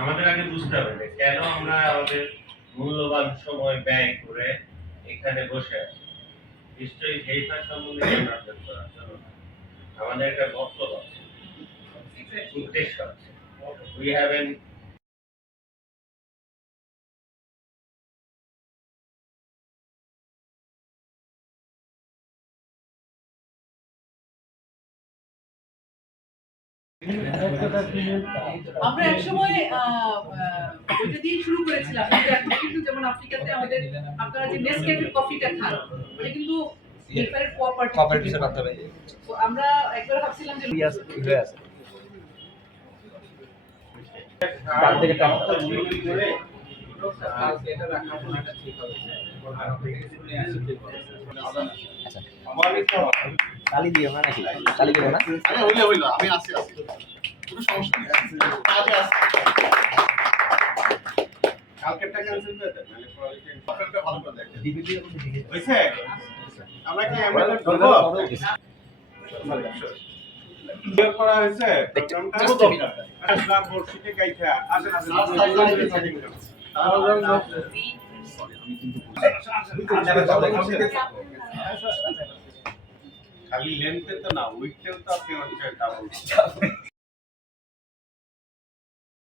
আমাদের আগে বুঝতে হবে যে কেন আমরা আমাদের মূল্যবান সময় ব্যয় করে এখানে বসে আছি। নিশ্চয়ই হেইফা সম্বন্ধে জানার করার জন্য না। আমাদের একটা মতলব আছে, উদ্দেশ্য আছে। We have an আমরা একসময় ওইটা দিয়ে শুরু করেছিলাম, কিন্তু এখন কিন্তু যেমন আফ্রিকাতে আমাদের আপনারা যে নেসক্যাফে কফিটা খান ওটা কিন্তু হেল্পারের কোঅপারেটিভের মাধ্যমে। তো আমরা একবার ভাবছিলাম যে হয়ে আছে তার থেকে টাকা করে এটা রাখা কোনটা ঠিক হবে। আচ্ছা আমাদের তো কালি দিও না নাকি? কালি দিও না? আরে হইলো আমি আছি কোনো সমস্যা নেই। কাজে আছে কালকেরটা ক্যান্সেল করে দেন, মানে কোয়ালিটি আপনারটা ভালো করে দেখেন। ডিবিটি হইছে? আমরা কি এমএলএ করব? ক্লিয়ার করা হয়েছে প্রোগ্রামটা। আসলাম বর্ষিতে গাইছা আসেন খালি লেন্থে তো না, উইকটেও তো আপনি অনেক ডাবল